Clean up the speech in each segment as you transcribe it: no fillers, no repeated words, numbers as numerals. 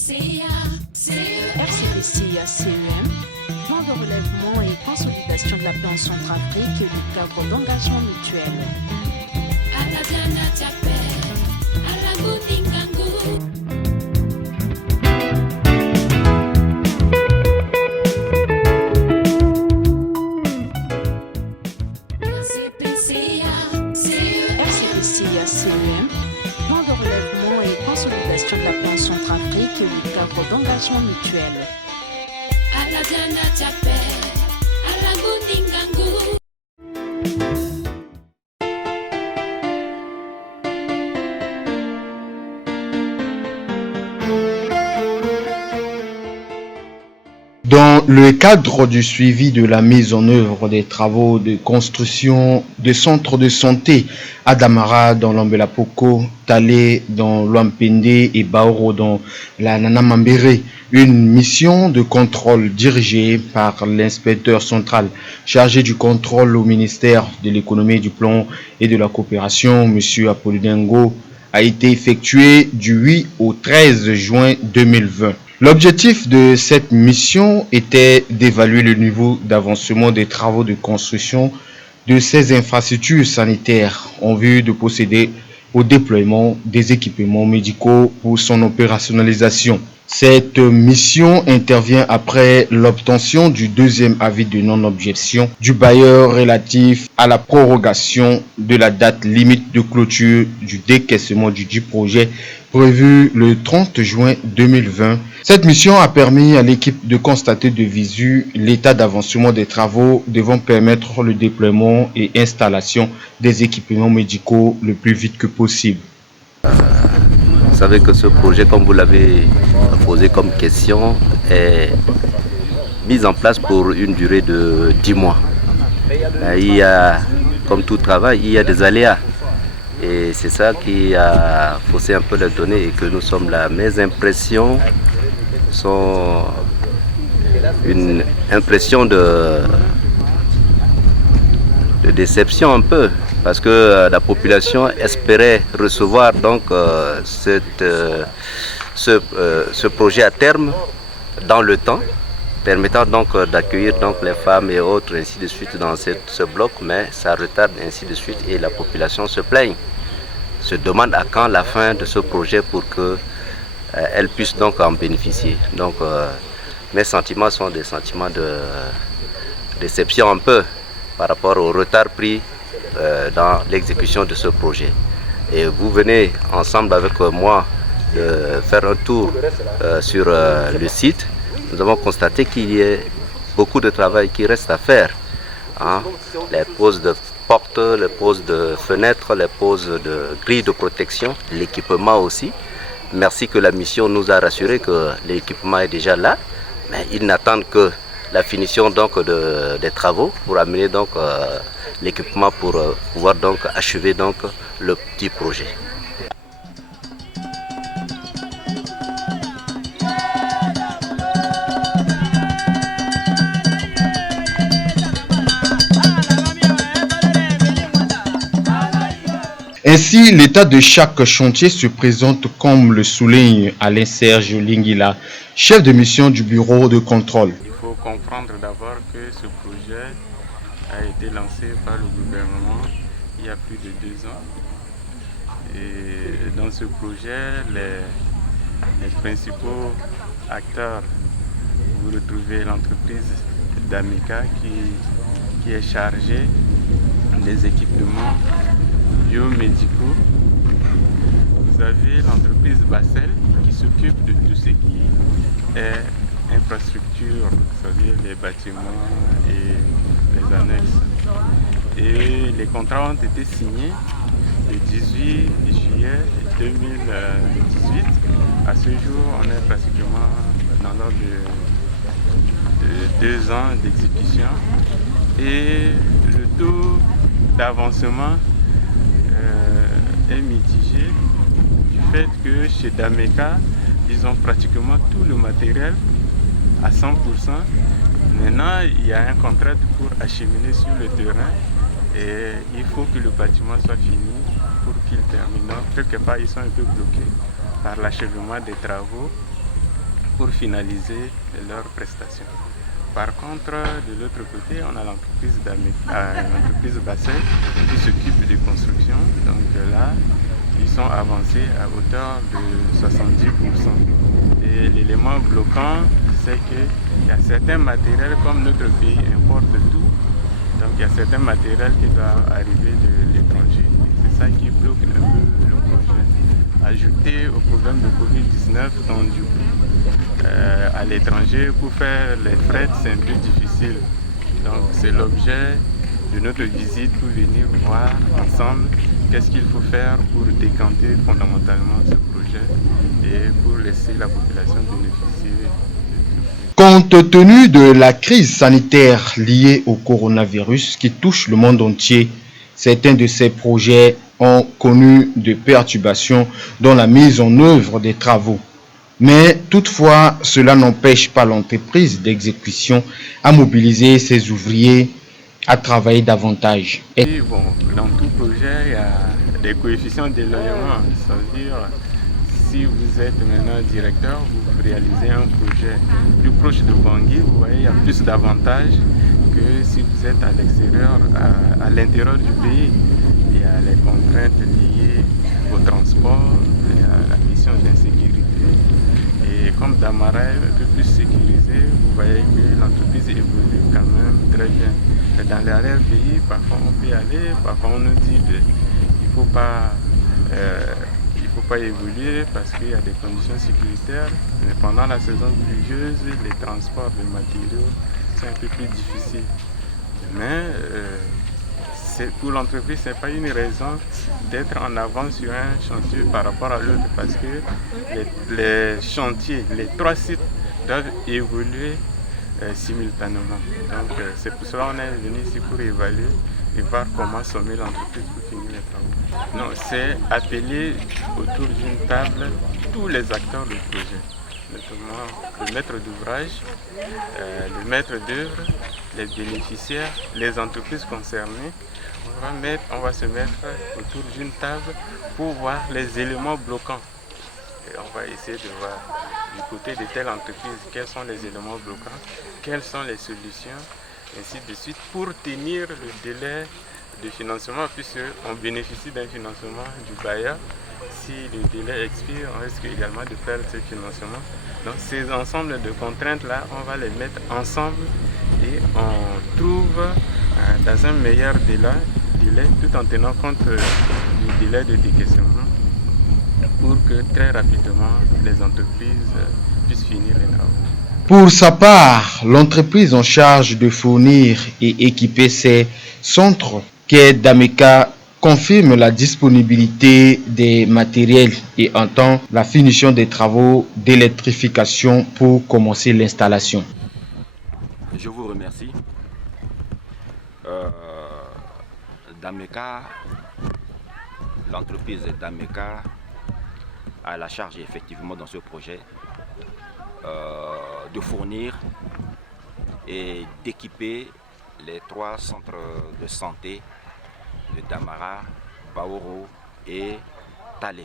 RCDC-CEM, plan de relèvement et consolidation de la paix en Centrafrique et du cadre d'engagement mutuel. RCDC-CEM, plan de relèvement et consolidation de la paix en Centrafrique et du cadre d'engagement mutuel. Dans le cadre du suivi de la mise en œuvre des travaux de construction de centres de santé à Damara dans l'Ambelapoko, Talé dans l'Ouampende et Baoro dans la Nanamambéré, une mission de contrôle dirigée par l'inspecteur central chargé du contrôle au ministère de l'économie, du plan et de la coopération, M. Apollinaire, a été effectuée du 8 au 13 juin 2020. L'objectif de cette mission était d'évaluer le niveau d'avancement des travaux de construction de ces infrastructures sanitaires en vue de procéder au déploiement des équipements médicaux pour son opérationnalisation. Cette mission intervient après l'obtention du deuxième avis de non-objection du bailleur relatif à la prorogation de la date limite de clôture du décaissement du dit projet prévu le 30 juin 2020. Cette mission a permis à l'équipe de constater de visu l'état d'avancement des travaux devant permettre le déploiement et installation des équipements médicaux le plus vite que possible. Vous savez que ce projet, comme vous l'avez posé comme question, est mis en place pour une durée de 10 mois. Il y a, comme tout travail, il y a des aléas. Et c'est ça qui a faussé un peu les données et que nous sommes là. Mes impressions sont une impression de déception un peu. Parce que la population espérait recevoir donc ce projet à terme dans le temps, permettant donc d'accueillir donc les femmes et autres ainsi de suite dans ce bloc, mais ça retarde ainsi de suite et la population se plaigne, se demande à quand la fin de ce projet pour qu'elle puisse donc en bénéficier. Donc mes sentiments sont des sentiments de déception un peu par rapport au retard pris dans l'exécution de ce projet. Et vous venez ensemble avec moi de faire un tour sur le site. Nous avons constaté qu'il y a beaucoup de travail qui reste à faire. Les poses de portes, les poses de fenêtres, les poses de grilles de protection, l'équipement aussi. Merci que la mission nous a rassuré que l'équipement est déjà là, mais ils n'attendent que la finition donc des travaux pour amener donc l'équipement pour pouvoir donc achever donc le petit projet. Ainsi, l'état de chaque chantier se présente comme le souligne Alain Serge Linguila, chef de mission du bureau de contrôle. Il faut comprendre d'abord que ce projet a été lancé par le gouvernement il y a plus de 2 ans. Et dans ce projet, les principaux acteurs, vous retrouvez l'entreprise d'Amica qui est chargée des équipements biomédicaux. Vous avez l'entreprise Bassel qui s'occupe de tout ce qui est infrastructure, c'est-à-dire les bâtiments et les annexes. Et les contrats ont été signés le 18 juillet 2018. À ce jour, on est pratiquement dans l'ordre de 2 ans d'exécution. Et le taux d'avancement est mitigé du fait que chez Dameka, ils ont pratiquement tout le matériel à 100%. Maintenant, il y a un contrat pour acheminer sur le terrain et il faut que le bâtiment soit fini pour qu'il termine. Donc, quelque part, ils sont un peu bloqués par l'achèvement des travaux pour finaliser leurs prestations. Par contre, de l'autre côté, on a l'entreprise Bassin qui s'occupe des constructions. Donc là, ils sont avancés à hauteur de 70%. Et l'élément bloquant, c'est qu'il y a certains matériels, comme notre pays importe tout, donc il y a certains matériels qui doivent arriver de l'étranger. C'est ça qui bloque un peu le projet. Ajouté au problème de Covid-19, donc du coup, à l'étranger, pour faire les frais, c'est un peu difficile. Donc c'est l'objet de notre visite pour venir voir ensemble qu'est-ce qu'il faut faire pour décanter fondamentalement ce projet et pour laisser la population bénéficier. Compte tenu de la crise sanitaire liée au coronavirus qui touche le monde entier, certains de ces projets ont connu des perturbations dans la mise en œuvre des travaux. Mais toutefois, cela n'empêche pas l'entreprise d'exécution à mobiliser ses ouvriers à travailler davantage. Et bon, dans tout projet, il y a des coefficients d'éloignement. Ça veut dire, si vous êtes maintenant directeur, vous réalisez un projet plus proche de Bangui, vous voyez, il y a plus d'avantages que si vous êtes à l'extérieur, à l'intérieur du pays. Il y a les contraintes liées au transport, il y a la question d'insécurité. Et comme Damara est un peu plus sécurisé, vous voyez que l'entreprise évolue quand même très bien. Et dans l'arrière-pays, parfois on peut y aller, parfois on nous dit qu'il ne faut pas évoluer parce qu'il y a des conditions sécuritaires. Mais pendant la saison pluvieuse, les transports de matériaux sont un peu plus difficiles. Mais pour l'entreprise, ce n'est pas une raison d'être en avance sur un chantier par rapport à l'autre parce que les chantiers, les 3 sites doivent évoluer simultanément. Donc c'est pour cela qu'on est venu ici pour évaluer et voir comment sommer l'entreprise pour finir les travaux. Non, c'est appeler autour d'une table tous les acteurs du projet, notamment le maître d'ouvrage, le maître d'œuvre, les bénéficiaires, les entreprises concernées. On va se mettre autour d'une table pour voir les éléments bloquants. Et on va essayer de voir du côté de telle entreprise quels sont les éléments bloquants, quelles sont les solutions, ainsi de suite, pour tenir le délai de financement, puisqu'on bénéficie d'un financement du bailleur. Si le délai expire, on risque également de perdre ce financement. Donc ces ensembles de contraintes-là, on va les mettre ensemble et on trouve dans un meilleur délai, tout en tenant compte du délai de décaissement, pour que très rapidement les entreprises puissent finir les travaux. Pour sa part, l'entreprise en charge de fournir et équiper ces centres, qu'est Dameka, confirme la disponibilité des matériels et entend la finition des travaux d'électrification pour commencer l'installation. Je vous remercie. Dameka, l'entreprise Dameka a la charge effectivement dans ce projet de fournir et d'équiper les 3 centres de santé de Damara, Baoro et Talé.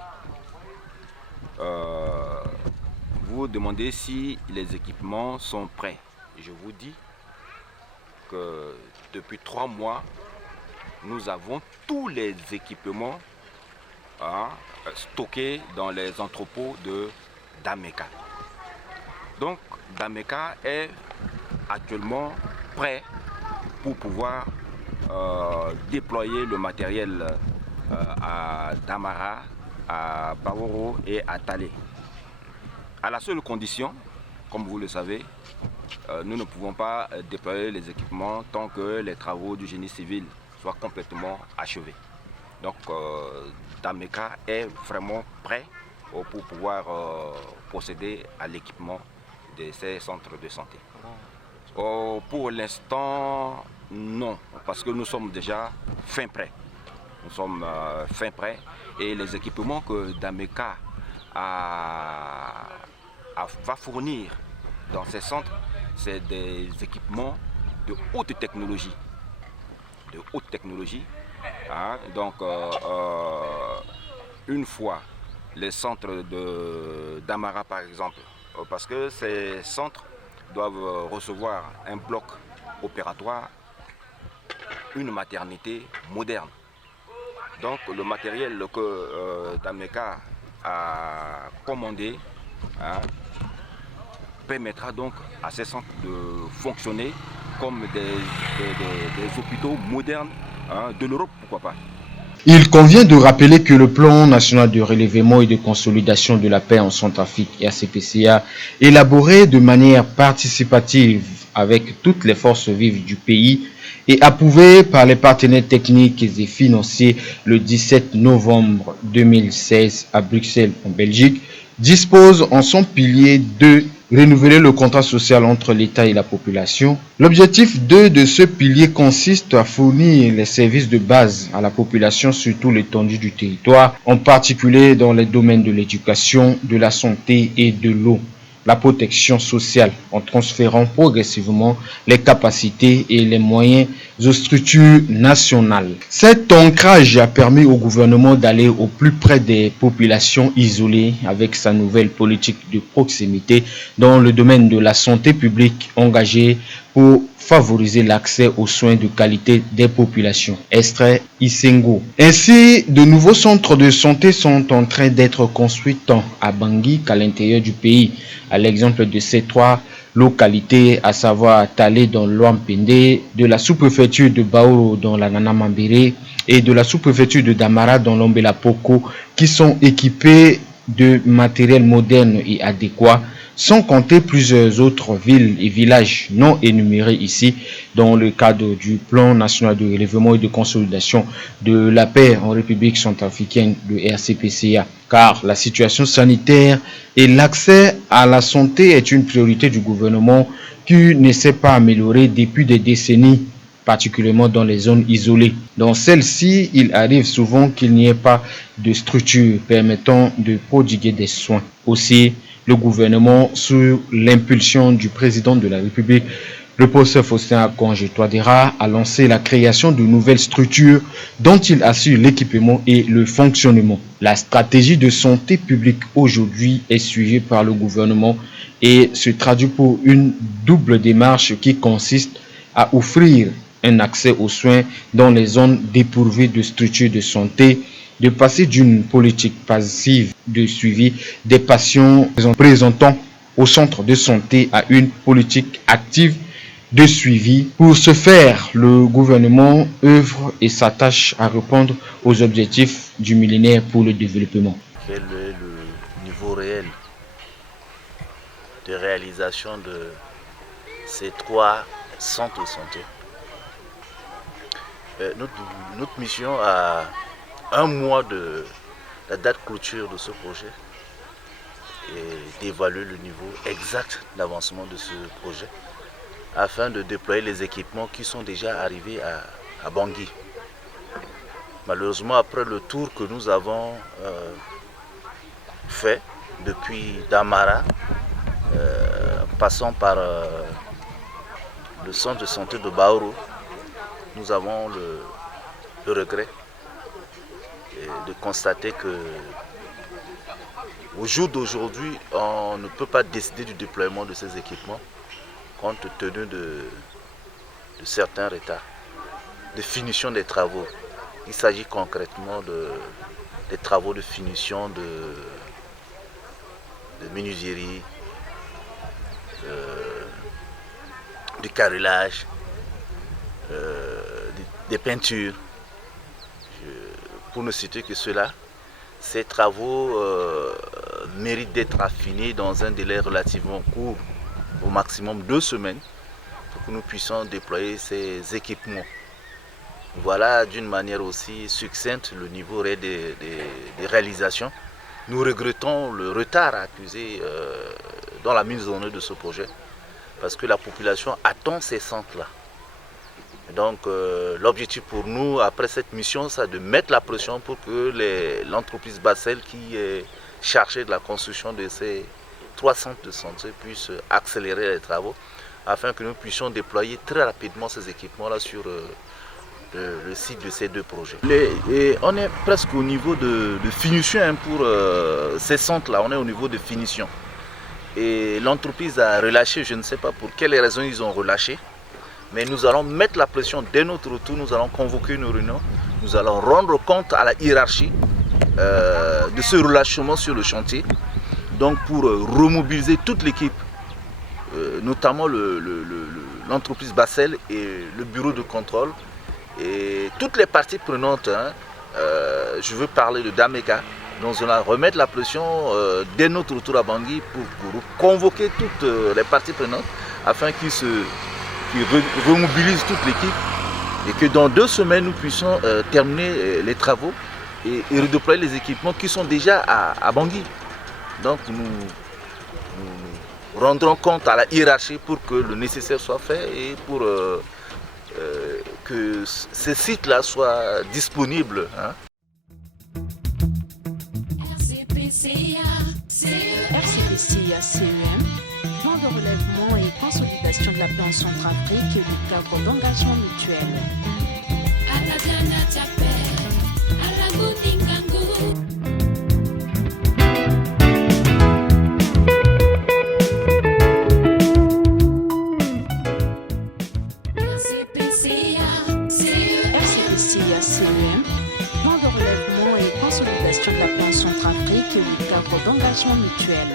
Vous vous demandez si les équipements sont prêts. Je vous dis que depuis 3 mois, nous avons tous les équipements stockés dans les entrepôts de Dameka. Donc Dameka est actuellement prêt pour pouvoir déployer le matériel à Damara, à Baoro et à Talé. À la seule condition, comme vous le savez, nous ne pouvons pas déployer les équipements tant que les travaux du génie civil soient complètement achevés. Donc Dameka est vraiment prêt pour pouvoir procéder à l'équipement de ces centres de santé. Pour l'instant, non, parce que nous sommes déjà fin prêts. Nous sommes fin prêts et les équipements que Dameka va fournir dans ces centres, c'est des équipements de haute technologie. De haute technologie. Donc, une fois les centres de Damara, par exemple, parce que ces centres doivent recevoir un bloc opératoire, une maternité moderne. Donc le matériel que Dameka a commandé permettra donc à ces centres de fonctionner comme des hôpitaux modernes de l'Europe, pourquoi pas. Il convient de rappeler que le plan national de relèvement et de consolidation de la paix en Centrafrique, RCPCA, élaboré de manière participative avec toutes les forces vives du pays et approuvé par les partenaires techniques et financiers le 17 novembre 2016 à Bruxelles, en Belgique, dispose en son pilier de renouveler le contrat social entre l'État et la population. L'objectif 2 de ce pilier consiste à fournir les services de base à la population sur tout l'étendue du territoire, en particulier dans les domaines de l'éducation, de la santé et de l'eau, la protection sociale, en transférant progressivement les capacités et les moyens aux structures nationales. Cet ancrage a permis au gouvernement d'aller au plus près des populations isolées avec sa nouvelle politique de proximité dans le domaine de la santé publique engagée pour favoriser l'accès aux soins de qualité des populations. Extrait Isengo. Ainsi, de nouveaux centres de santé sont en train d'être construits tant à Bangui qu'à l'intérieur du pays. À l'exemple de ces trois localités, à savoir Talé dans l'Ouampende, de la sous-préfecture de Baoro dans la Nanamambéré et de la sous-préfecture de Damara dans l'Ombela Poko, qui sont équipés de matériel moderne et adéquat, sans compter plusieurs autres villes et villages non énumérés ici dans le cadre du plan national de relèvement et de consolidation de la paix en République centrafricaine de RCPCA. Car la situation sanitaire et l'accès à la santé est une priorité du gouvernement qui ne s'est pas améliorée depuis des décennies, particulièrement dans les zones isolées. Dans celles-ci, il arrive souvent qu'il n'y ait pas de structure permettant de prodiguer des soins. Aussi, le gouvernement, sous l'impulsion du président de la République, le professeur Faustin Archange Touadéra, a lancé la création de nouvelles structures dont il assure l'équipement et le fonctionnement. La stratégie de santé publique aujourd'hui est suivie par le gouvernement et se traduit pour une double démarche qui consiste à offrir un accès aux soins dans les zones dépourvues de structures de santé, de passer d'une politique passive de suivi des patients présentant au centre de santé à une politique active de suivi. Pour ce faire, le gouvernement œuvre et s'attache à répondre aux objectifs du millénaire pour le développement. Quel est le niveau réel de réalisation de ces trois centres de santé? Notre mission a un mois de la date clôture de ce projet et d'évaluer le niveau exact d'avancement de ce projet afin de déployer les équipements qui sont déjà arrivés à Bangui. Malheureusement, après le tour que nous avons fait depuis Damara, passant par le centre de santé de Baoro, nous avons le regret de constater que au jour d'aujourd'hui, on ne peut pas décider du déploiement de ces équipements compte tenu de certains retards, de finition des travaux. Il s'agit concrètement des travaux de finition de menuiserie, du carrelage, des peintures. Pour ne citer que cela, ces travaux méritent d'être affinés dans un délai relativement court, au maximum 2 semaines, pour que nous puissions déployer ces équipements. Voilà d'une manière aussi succincte le niveau des réalisations. Nous regrettons le retard accusé dans la mise en œuvre de ce projet, parce que la population attend ces centres-là. Donc l'objectif pour nous, après cette mission, c'est de mettre la pression pour que l'entreprise Bassel, qui est chargée de la construction de ces 3 centres de santé, puisse accélérer les travaux, afin que nous puissions déployer très rapidement ces équipements-là sur le site de ces 2 projets. Et on est presque au niveau de finition pour ces centres-là, on est au niveau de finition. et l'entreprise a relâché, je ne sais pas pour quelles raisons ils ont relâché, mais nous allons mettre la pression dès notre retour, nous allons convoquer une réunion, nous allons rendre compte à la hiérarchie de ce relâchement sur le chantier, donc pour remobiliser toute l'équipe, notamment l'entreprise Bassel et le bureau de contrôle et toutes les parties prenantes. Je veux parler de Dameka, donc on va remettre la pression dès notre retour à Bangui pour convoquer toutes les parties prenantes afin qu'ils remobilisent toute l'équipe et que dans 2 semaines nous puissions terminer les travaux et redéployer les équipements qui sont déjà à Bangui. Donc nous rendrons compte à la hiérarchie pour que le nécessaire soit fait et pour que ces sites-là soient disponibles. RCPCA-CEM, plan de relèvement et consolidation de la plan Centrafrique et du cadre d'engagement mutuel. RCPCA-CEM, plan de relèvement et consolidation de la plan Centrafrique et du cadre d'engagement mutuel.